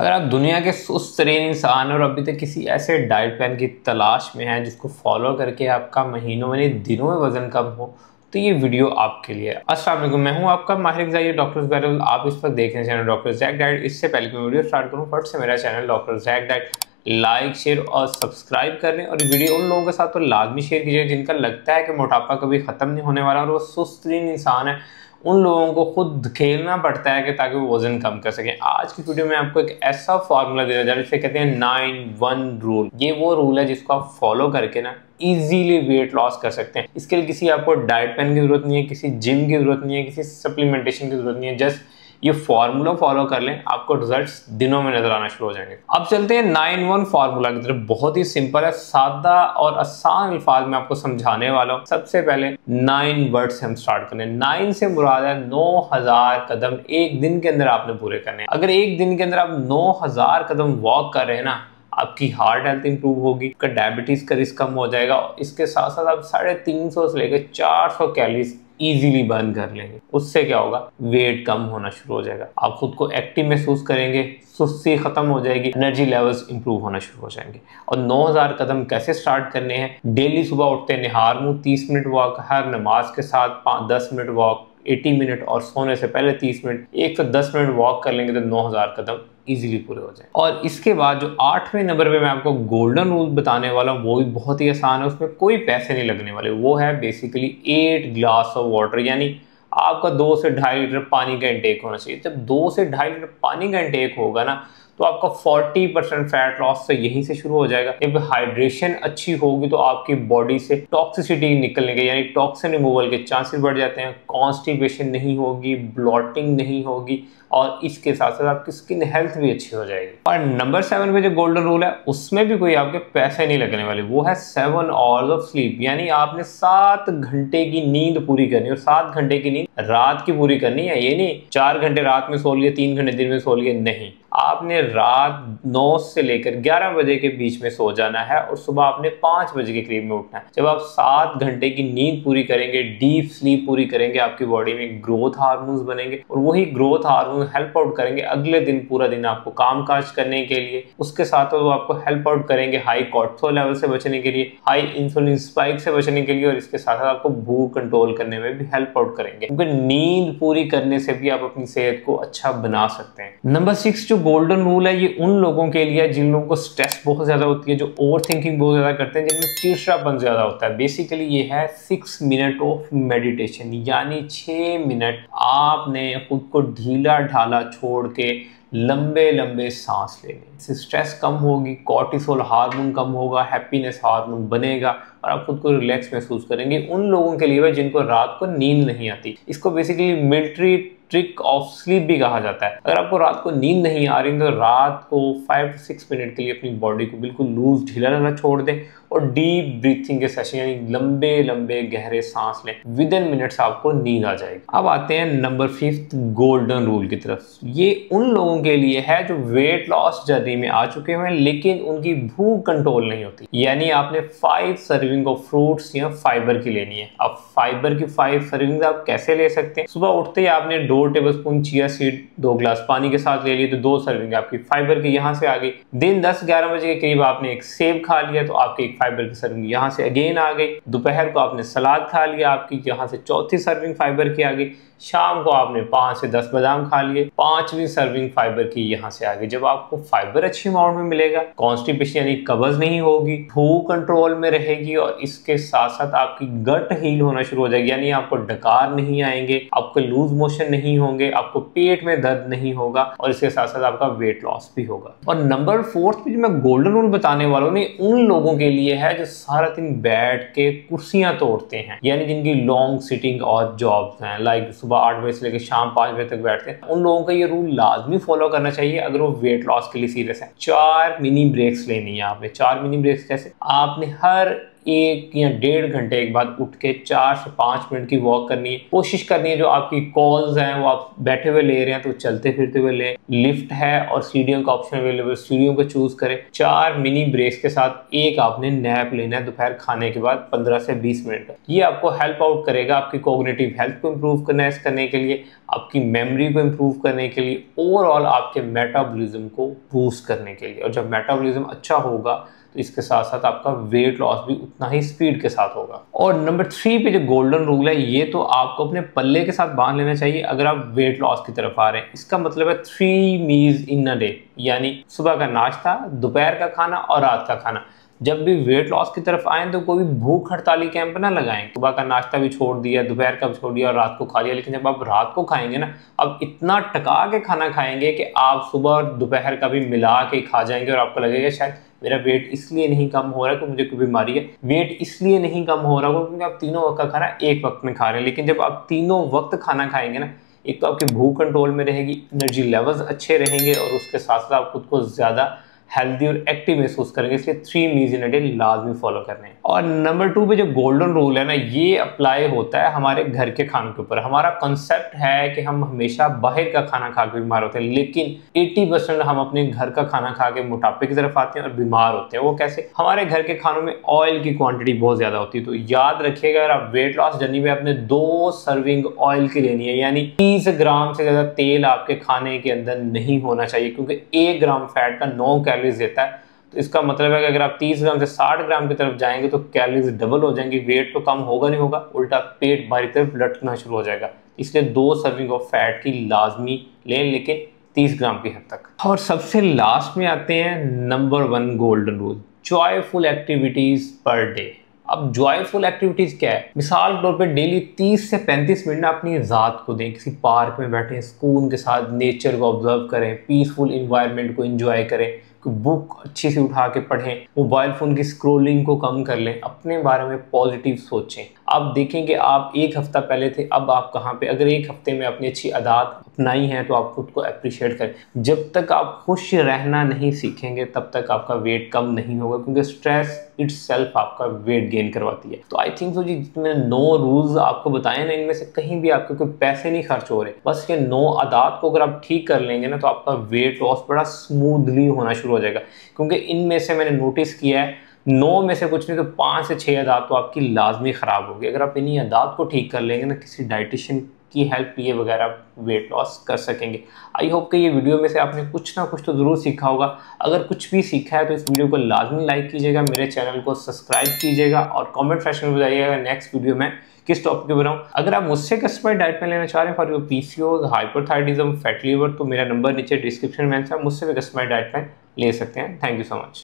अगर आप दुनिया के सुस्त तरीन इंसान और अभी तक किसी ऐसे डाइट प्लान की तलाश में हैं जिसको फॉलो करके आपका महीनों में नहीं दिनों में वजन कम हो, तो ये वीडियो आपके लिए है। अस्सलाम वालेकुम, मैं हूं आपका माहिर ग़िज़ाई डॉक्टर ज़ैक। आप इस पर देख रहे हैं चैनल डॉक्टर ज़ैक डाइट। इससे पहले कि मैं वीडियो स्टार्ट करूं, फट से मेरा channel doctor Zac diet like share और सब्सक्राइब कर लें। और वीडियो उन लोगों के साथ तो लाजमी शेयर कीजिए जिनका लगता है कि मोटापा कभी ख़त्म नहीं होने वाला और वो सुस्त तरीन इंसान है। उन लोगों को खुद खेलना पड़ता है कि ताकि वो वजन कम कर सकें। आज की वीडियो में आपको एक ऐसा फार्मूला देना जा रहा है जिसे कहते हैं 9-1 रूल। ये वो रूल है जिसको आप फॉलो करके ना इजीली वेट लॉस कर सकते हैं। इसके लिए किसी आपको डाइट प्लान की जरूरत नहीं है, किसी जिम की जरूरत नहीं है, किसी सप्लीमेंटेशन की जरूरत नहीं है। जस्ट ये फार्मूला फॉलो कर लें, आपको रिजल्ट्स दिनों में नजर आना शुरू हो जाएंगे। अब चलते हैं 9-1 फार्मूला की तरफ। बहुत ही सिंपल है, सादा और आसान अल्फाज में आपको समझाने वाला हूं। सबसे पहले 9 वर्ड से हम स्टार्ट करें। 9 से मुराद है 9000 कदम एक दिन के अंदर आपने पूरे करने हैं। अगर एक दिन के अंदर आप 9000 कदम वॉक कर रहे हैं ना, आपकी हार्ट हेल्थ इंप्रूव होगी, आपका डायबिटीज का रिस्क कम हो जाएगा। इसके साथ साथ आप 350 से लेकर 400 कैलोरीज इजीली बर्न कर लेंगे। उससे क्या होगा, वेट कम होना शुरू हो जाएगा, आप खुद को एक्टिव महसूस करेंगे, सुस्ती खत्म हो जाएगी, एनर्जी लेवल्स इंप्रूव होना शुरू हो जाएंगे। और 9000 कदम कैसे स्टार्ट करने हैं? डेली सुबह उठते निहार मुंह 30 मिनट वॉक, हर नमाज के साथ 10 मिनट वॉक, 80 मिनट, और सोने से पहले 30 मिनट, 110 मिनट वॉक कर लेंगे तो 9000 कदम इजीली पूरे हो जाए। और इसके बाद जो 8वें नंबर पे मैं आपको गोल्डन रूल बताने वाला हूँ वो भी बहुत ही आसान है, उसमें कोई पैसे नहीं लगने वाले। वो है बेसिकली 8 ग्लास ऑफ वाटर, यानी आपका 2 से 2.5 लीटर पानी का इंटेक होना चाहिए। जब 2 से 2.5 लीटर पानी का इंटेक होगा ना, तो आपका 40% फैट लॉस तो यहीं से शुरू हो जाएगा। जब हाइड्रेशन अच्छी होगी तो आपकी बॉडी से टॉक्सिसिटी निकलने के यानी टॉक्सिन रिमूवल के चांसेस बढ़ जाते हैं। कॉन्स्टिपेशन नहीं होगी, ब्लॉटिंग नहीं होगी, और इसके साथ साथ आपकी स्किन हेल्थ भी अच्छी हो जाएगी। और नंबर 7 पे जो गोल्डन रूल है उसमें भी कोई आपके पैसे नहीं लगने वाले। वो है 7 आवर्स ऑफ स्लीप, यानी आपने 7 घंटे की नींद पूरी करनी है। और 7 घंटे की नींद रात की पूरी करनी है, ये नहीं 4 घंटे रात में सो लिए, 3 घंटे दिन में सो लिए, नहीं। आपने रात 9 से लेकर 11 बजे के बीच में सो जाना है और सुबह आपने 5 बजे के करीब में उठना है। जब आप 7 घंटे की नींद पूरी करेंगे, डीप स्लीप पूरी करेंगे, आपकी बॉडी में ग्रोथ हार्मोन्स बनेंगे और वही ग्रोथ हार्मोन हेल्प आउट करेंगे अगले दिन पूरा दिन आपको काम काज करने के लिए। उसके साथ वो आपको हेल्प आउट करेंगे हाई कोर्टिसोल लेवल से बचने के लिए, हाई इंसुलिन स्पाइक से बचने के लिए, और इसके साथ साथ आपको भूख कंट्रोल करने में भी हेल्प आउट करेंगे, क्योंकि नींद पूरी करने से भी आप अपनी सेहत को अच्छा बना सकते हैं। नंबर 6 जो गोल्डन रूल है, ये उन लोगों के लिए जिन लोगों को स्ट्रेस बहुत ज्यादा होती है, जो ओवर थिंकिंग बहुत ज्यादा करते हैं, जिनमें चिड़चिड़ापन ज्यादा होता है। बेसिकली ये है 6 मिनट ऑफ मेडिटेशन, यानी 6 मिनट आपने खुद को ढीला ढाला छोड़ के लंबे लंबे सांस लेने। इससे स्ट्रेस कम होगी, कॉर्टिसोल हार्मोन कम होगा, हैप्पीनेस हार्मोन बनेगा और आप खुद को रिलैक्स महसूस करेंगे। उन लोगों के लिए जिनको रात को नींद नहीं आती, इसको basically military trick of sleep भी कहा जाता है। अगर आपको रात को नींद नहीं आ रही तो रात को 5 से 6 मिनट के लिए अपनी बॉडी को बिल्कुल लूज ढीला ढाला छोड़ दें और डीप ब्रीथिंग के सेशन यानी लंबे लंबे गहरे सांस लें। विद इन मिनट्स आपको नींद आ जाएगी। अब आते हैं नंबर 5 गोल्डन रूल की तरफ। ये उन लोगों के लिए है जो वेट लॉस जर्नी में आ चुके हैं लेकिन उनकी भूख कंट्रोल नहीं होती। यानी आपने 5 सर्विंग ऑफ फ्रूट्स या फाइबर की लेनी है। अब फाइबर की 5 सर्विंग आप कैसे ले सकते हैं? सुबह उठते ही आपने 2 टेबलस्पून चिया सीड 2 ग्लास पानी के साथ ले लिए तो 2 सर्विंग आपकी फाइबर की यहाँ से आ गई। दिन 10-11 बजे के करीब आपने एक सेब खा लिया तो आपकी एक फाइबर की सर्विंग यहाँ से अगेन आ गई। दोपहर को आपने सलाद खा लिया, आपकी यहाँ से चौथी सर्विंग फाइबर की आ गई। शाम को आपने 5 से 10 बादाम खा लिए, 5वीं सर्विंग फाइबर की यहाँ से आ गई। जब आपको फाइबर अच्छी अमाउंट में मिलेगा, कॉन्स्टिपेशन यानी कब्ज नहीं होगी, भूख कंट्रोल में रहेगी और इसके साथ साथ आपकी गट हील होना शुरू हो जाएगी, यानी आपको डकार नहीं आएंगे, आपको लूज मोशन नहीं होंगे, आपको पेट में दर्द नहीं होगा और इसके साथ साथ आपका वेट लॉस भी होगा। और नंबर 4 पे जो मैं गोल्डन रूल बताने वाला हूँ उन लोगों के लिए है जो सारा दिन बैठ के कुर्सियां तोड़ते हैं, यानी जिनकी लॉन्ग सिटिंग और जॉब्स हैं, लाइक सुबह 8 बजे से लेकर शाम 5 बजे तक बैठते हैं। उन लोगों का ये रूल लाजमी फॉलो करना चाहिए अगर वो वेट लॉस के लिए सीरियस है। 4 मिनी ब्रेक्स लेनी है आपने। 4 मिनी ब्रेक्स कैसे? आपने हर 1 या 1.5 घंटे एक बाद उठ के 4 से 5 मिनट की वॉक करनी है। कोशिश करनी है जो आपकी कॉल्स हैं वो आप बैठे हुए ले रहे हैं तो चलते फिरते हुए लें। लिफ्ट है और सीढ़ियों का ऑप्शन अवेलेबल, सीढ़ियों को चूज करें। 4 मिनी ब्रेक्स के साथ एक आपने नैप लेना है दोपहर खाने के बाद 15 से 20 मिनट का। ये आपको हेल्प आउट करेगा आपकी कोग्निटिव हेल्थ को इम्प्रूव करने के लिए, आपकी मेमोरी को इम्प्रूव करने के लिए, ओवरऑल आपके मेटाबॉलिज्म को बूस्ट करने के लिए। और जब मेटाबॉलिज्म अच्छा होगा तो इसके साथ साथ आपका वेट लॉस भी उतना ही स्पीड के साथ होगा। और नंबर 3 पे जो गोल्डन रूल है ये तो आपको अपने पल्ले के साथ बांध लेना चाहिए अगर आप वेट लॉस की तरफ आ रहे हैं। इसका मतलब है 3 मील्स इन अ डे, यानी सुबह का नाश्ता, दोपहर का खाना और रात का खाना। जब भी वेट लॉस की तरफ आए तो कोई भूख हड़ताली कैंप ना लगाएं। सुबह का नाश्ता भी छोड़ दिया, दोपहर का भी छोड़ दिया और रात को खा लिया। लेकिन जब आप रात को खाएंगे ना, अब इतना टका के खाना खाएंगे कि आप सुबह और दोपहर का भी मिला के खा जाएंगे और आपको लगेगा शायद मेरा वेट इसलिए नहीं कम हो रहा है कि मुझे कोई बीमारी है, वेट इसलिए नहीं कम हो रहा होगा क्योंकि आप तीनों वक्त का खाना एक वक्त में खा रहे हैं। लेकिन जब आप तीनों वक्त खाना खाएंगे ना, एक तो आपकी भूख कंट्रोल में रहेगी, एनर्जी लेवल्स अच्छे रहेंगे और उसके साथ साथ आप खुद को ज़्यादा हेल्दी और एक्टिव महसूस करेंगे। इसलिए 3 मील्स इन अ डे लाजमी फॉलो करने हैं। और नंबर 2 पे जो गोल्डन रूल है ना, ये अप्लाई होता है हमारे घर के खानों के ऊपर। हमारा कॉन्सेप्ट है कि हम हमेशा बाहर का खाना खा के बीमार होते हैं, लेकिन 80% हम अपने घर का खाना खा के मोटापे की तरफ आते हैं और बीमार होते हैं। वो कैसे? हमारे घर के खानों में ऑयल की क्वांटिटी बहुत ज्यादा होती है। तो याद रखिएगा अगर आप वेट लॉस जर्नी में अपने 2 सर्विंग ऑयल की लेनी है, यानी 30 ग्राम से ज्यादा तेल आपके खाने के अंदर नहीं होना चाहिए, क्योंकि 1 ग्राम फैट का 9 कैलोरीज देता है। तो इसका मतलब है कि अगर आप 30 ग्राम से 60 ग्राम की तरफ जाएंगे तो कैलोरीज डबल हो जाएंगी, वेट तो कम होगा नहीं होगा, उल्टा पेट बाहरी तरफ लटकना शुरू हो जाएगा। इसलिए 2 सर्विंग ऑफ फैट की लाजमी लें, लेकिन 30 ग्राम की हद तक। और सबसे लास्ट में आते हैं number 1 golden rule, joyful activities per day. अब जॉयफुल एक्टिविटीज क्या है? मिसाल के तौर पे डेली 30 से 35 मिनट ना अपनी रात को दें, किसी पार्क में बैठें, सुकून के साथ नेचर को ऑब्जर्व करें, पीसफुल इन्वायरमेंट को एंजॉय करें, कोई बुक अच्छी से उठा के पढ़ें, मोबाइल फ़ोन की स्क्रोलिंग को कम कर लें, अपने बारे में पॉजिटिव सोचें। आप देखेंगे आप एक हफ्ता पहले थे, अब आप कहाँ पे। अगर एक हफ्ते में अपनी अच्छी आदत अपनाई है तो आप खुद को अप्रिशिएट करें। जब तक आप खुश रहना नहीं सीखेंगे तब तक आपका वेट कम नहीं होगा, क्योंकि स्ट्रेस इटसेल्फ आपका वेट गेन करवाती है। तो आई थिंक सो जी, मैंने 9 रूल्स आपको बताए ना, इनमें से कहीं भी आपके कोई पैसे नहीं खर्च हो रहे। बस ये 9 आदत को अगर आप ठीक कर लेंगे ना तो आपका वेट लॉस बड़ा स्मूथली होना शुरू हो जाएगा। क्योंकि इनमें से मैंने नोटिस किया है 9 में से कुछ नहीं तो 5 से 6 आदत तो आपकी लाजमी ख़राब होगी। अगर आप इन्हीं आदत को ठीक कर लेंगे ना, किसी डाइटिशियन की हेल्प लिए वगैरह आप वेट लॉस कर सकेंगे। आई होप कि ये वीडियो में से आपने कुछ ना कुछ तो ज़रूर सीखा होगा। अगर कुछ भी सीखा है तो इस वीडियो को लाजमी लाइक कीजिएगा, मेरे चैनल को सब्सक्राइब कीजिएगा और कमेंट सेक्शन में बताइएगा नेक्स्ट वीडियो में किस टॉपिक पे बनाऊं। अगर आप मुझसे कस्टमाइज्ड डाइट प्लान लेना चाह रहे हैं for your PCOS, hyperthyroidism, fatty liver, तो मेरा नंबर नीचे डिस्क्रिप्शन में है, मुझसे भी कस्टमाइज्ड डाइट प्लान ले सकते हैं। Thank you so much.